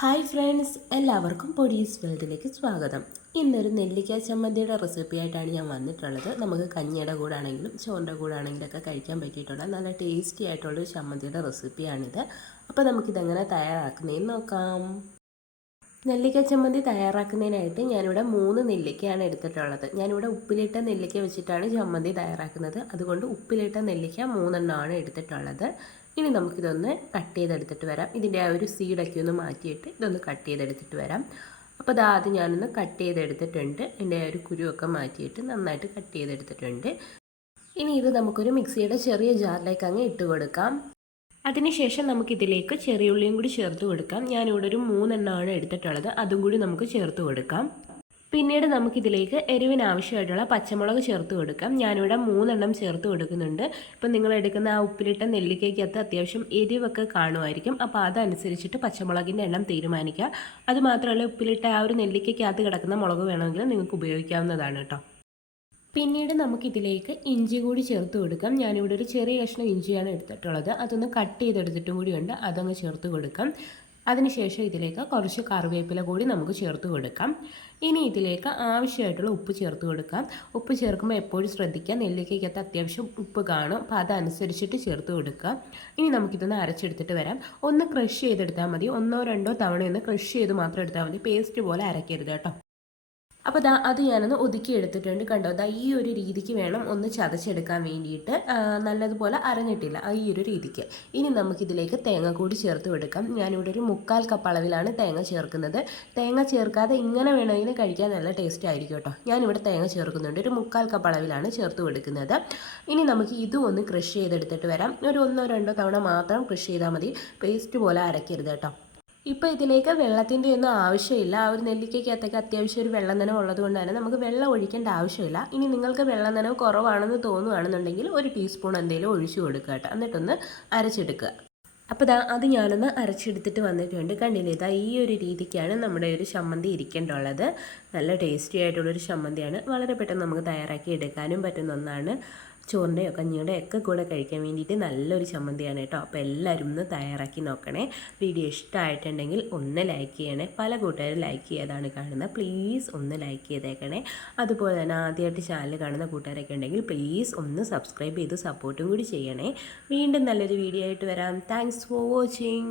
Hi friends, എല്ലാവർക്കും പൊടീസ് വേൾഡിലേക്ക് സ്വാഗതം. ഇന്നൊരു നെല്ലിക്ക ചമ്മന്തിയുടെ റെസിപ്പി ആയിട്ടാണ് ഞാൻ വന്നിട്ടുള്ളത്. നമുക്ക് കഞ്ഞിയുടെ കൂടെ ആണെങ്കിലും ചോറിൻ്റെ കൂടെ ആണെങ്കിലൊക്കെ കഴിക്കാൻ പറ്റിയിട്ടുള്ള നല്ല ടേസ്റ്റി ആയിട്ടുള്ളൊരു ചമ്മന്തിയുടെ റെസിപ്പിയാണിത്. അപ്പോൾ നമുക്കിതെങ്ങനെ തയ്യാറാക്കുന്നതെന്ന് നോക്കാം. നെല്ലിക്ക ചമ്മന്തി തയ്യാറാക്കുന്നതിനായിട്ട് ഞാനിവിടെ 3 നെല്ലിക്കയാണ് എടുത്തിട്ടുള്ളത്. ഞാനിവിടെ ഉപ്പിലിട്ട നെല്ലിക്ക വെച്ചിട്ടാണ് ചമ്മന്തി തയ്യാറാക്കുന്നത്. അതുകൊണ്ട് ഉപ്പിലിട്ട നെല്ലിക്ക 3 എടുത്തിട്ടുള്ളത്. ഇനി നമുക്കിതൊന്ന് കട്ട് ചെയ്തെടുത്തിട്ട് വരാം. ഇതിൻ്റെ ആ ഒരു സീഡൊക്കെ ഒന്ന് മാറ്റിയിട്ട് ഇതൊന്ന് കട്ട് ചെയ്തെടുത്തിട്ട് വരാം. അപ്പോൾ ആദ്യം ഞാനൊന്ന് കട്ട് ചെയ്തെടുത്തിട്ടുണ്ട്. എൻ്റെ ആ ഒരു കുരുവൊക്കെ മാറ്റിയിട്ട് നന്നായിട്ട് കട്ട് ചെയ്തെടുത്തിട്ടുണ്ട്. ഇനി ഇത് നമുക്കൊരു മിക്സിയുടെ ചെറിയ ജാറിലേക്ക് അങ്ങ് ഇട്ട് കൊടുക്കാം. അതിനുശേഷം നമുക്കിതിലേക്ക് ചെറിയ ഉള്ളിയും കൂടി ചേർത്ത് കൊടുക്കാം. ഞാനിവിടെ ഒരു 3 എടുത്തിട്ടുള്ളത്. അതും കൂടി നമുക്ക് ചേർത്ത് കൊടുക്കാം. പിന്നീട് നമുക്കിതിലേക്ക് എരിവിന് ആവശ്യമായിട്ടുള്ള പച്ചമുളക് ചേർത്ത് കൊടുക്കാം. ഞാനിവിടെ 3 ചേർത്ത് കൊടുക്കുന്നുണ്ട്. ഇപ്പം നിങ്ങൾ എടുക്കുന്ന ആ ഉപ്പിലിട്ട നെല്ലിക്കയ്ക്കകത്ത് അത്യാവശ്യം എരിവൊക്കെ കാണുമായിരിക്കും. അപ്പോൾ അതനുസരിച്ചിട്ട് പച്ചമുളകിൻ്റെ എണ്ണം തീരുമാനിക്കുക. അതുമാത്രമല്ല, ഉപ്പിലിട്ട ആ ഒരു നെല്ലിക്കയ്ക്കകത്ത് കിടക്കുന്ന മുളക് വേണമെങ്കിൽ നിങ്ങൾക്ക് ഉപയോഗിക്കാവുന്നതാണ് കേട്ടോ. പിന്നീട് നമുക്കിതിലേക്ക് ഇഞ്ചി കൂടി ചേർത്ത് കൊടുക്കാം. ഞാനിവിടെ ഒരു ചെറിയ കഷ്ണം ഇഞ്ചിയാണ് എടുത്തിട്ടുള്ളത്. അതൊന്ന് കട്ട് ചെയ്തെടുത്തിട്ടും കൂടിയുണ്ട്. അതങ്ങ് ചേർത്ത് കൊടുക്കാം. അതിനുശേഷം ഇതിലേക്ക് കുറച്ച് കറിവേപ്പില കൂടി നമുക്ക് ചേർത്ത് കൊടുക്കാം. ഇനി ഇതിലേക്ക് ആവശ്യമായിട്ടുള്ള ഉപ്പ് ചേർത്ത് കൊടുക്കാം. ഉപ്പ് ചേർക്കുമ്പോൾ എപ്പോഴും ശ്രദ്ധിക്കുക, നെല്ലിക്കയ്ക്കകത്ത് അത്യാവശ്യം ഉപ്പ് കാണും. അപ്പോൾ അതനുസരിച്ചിട്ട് ചേർത്ത് കൊടുക്കുക. ഇനി നമുക്കിതൊന്ന് അരച്ചെടുത്തിട്ട് വരാം. ഒന്ന് ക്രഷ് ചെയ്തെടുത്താൽ മതി. 1-2 തവണ ഒന്ന് ക്രഷ് ചെയ്ത് മാത്രം എടുത്താൽ മതി. പേസ്റ്റ് പോലെ അരക്കരുത് കേട്ടോ. അപ്പോൾ അത് ഞാനൊന്ന് ഒതുക്കി എടുത്തിട്ടുണ്ട്. കണ്ടോ, ഈ ഒരു രീതിക്ക് വേണം ഒന്ന് ചതച്ചെടുക്കാൻ വേണ്ടിയിട്ട്. നല്ലതുപോലെ അരഞ്ഞിട്ടില്ല, ഈ ഒരു രീതിക്ക്. ഇനി നമുക്കിതിലേക്ക് തേങ്ങ കൂടി ചേർത്ത് കൊടുക്കാം. ഞാനിവിടെ ഒരു 3/4 കപ്പ് അളവിലാണ് തേങ്ങ ചേർക്കുന്നത്. തേങ്ങ ചേർക്കാതെ ഇങ്ങനെ വേണമെങ്കിൽ കഴിക്കാൻ നല്ല ടേസ്റ്റ് ആയിരിക്കും കേട്ടോ. ഞാനിവിടെ തേങ്ങ ചേർക്കുന്നുണ്ട്. ഒരു 3/4 കപ്പ് അളവിലാണ് ചേർത്ത് കൊടുക്കുന്നത്. ഇനി നമുക്ക് ഇതും ഒന്ന് ക്രഷ് ചെയ്തെടുത്തിട്ട് വരാം. ഒരു 1-2 തവണ മാത്രം ക്രഷ് ചെയ്താൽ മതി. പേസ്റ്റ് പോലെ അരക്കരുത് കേട്ടോ. ഇപ്പോൾ ഇതിലേക്ക് വെള്ളത്തിൻ്റെ ഒന്നും ആവശ്യമില്ല. ആ ഒരു നെല്ലിക്കയ്ക്കകത്തൊക്കെ അത്യാവശ്യം ഒരു വെള്ളം നനവ് ഉള്ളത് കൊണ്ട് തന്നെ നമുക്ക് വെള്ളം ഒഴിക്കേണ്ട ആവശ്യമില്ല. ഇനി നിങ്ങൾക്ക് വെള്ളം നനവ് കുറവാണെന്ന് തോന്നുകയാണെന്നുണ്ടെങ്കിൽ 1 ടീസ്പൂൺ എന്തെങ്കിലും ഒഴിച്ചു കൊടുക്കുക കേട്ടോ. എന്നിട്ടൊന്ന് അരച്ചെടുക്കുക. അപ്പോൾ അത് ഞാനൊന്ന് അരച്ചെടുത്തിട്ട് വന്നിട്ടുണ്ട്. കണ്ടില്ലേ, ഈ ഒരു രീതിക്കാണ് നമ്മുടെ ഒരു ചമ്മന്തി ഇരിക്കേണ്ടുള്ളത്. നല്ല ടേസ്റ്റി ആയിട്ടുള്ളൊരു ചമ്മന്തിയാണ്. വളരെ പെട്ടെന്ന് നമുക്ക് തയ്യാറാക്കി എടുക്കാനും പറ്റുന്ന ഒന്നാണ്. ചോറിൻ്റെയോ കഞ്ഞിയുടെയോ ഒക്കെ കൂടെ കഴിക്കാൻ വേണ്ടിയിട്ട് നല്ലൊരു ചമ്മന്തിയാണ് കേട്ടോ. അപ്പോൾ എല്ലാവരും ഒന്ന് തയ്യാറാക്കി നോക്കണേ. വീഡിയോ ഇഷ്ടമായിട്ടുണ്ടെങ്കിൽ ഒന്ന് ലൈക്ക് ചെയ്യണേ. പല കൂട്ടുകാരും ലൈക്ക് ചെയ്യാതാണ് കാണുന്നത്. പ്ലീസ് ഒന്ന് ലൈക്ക് ചെയ്തേക്കണേ. അതുപോലെ തന്നെ ആദ്യമായിട്ട് ചാനൽ കാണുന്ന കൂട്ടുകാരൊക്കെ ഉണ്ടെങ്കിൽ പ്ലീസ് ഒന്ന് സബ്സ്ക്രൈബ് ചെയ്ത് സപ്പോർട്ടും കൂടി ചെയ്യണേ. വീണ്ടും നല്ലൊരു വീഡിയോ ആയിട്ട് വരാം. Thanks for watching.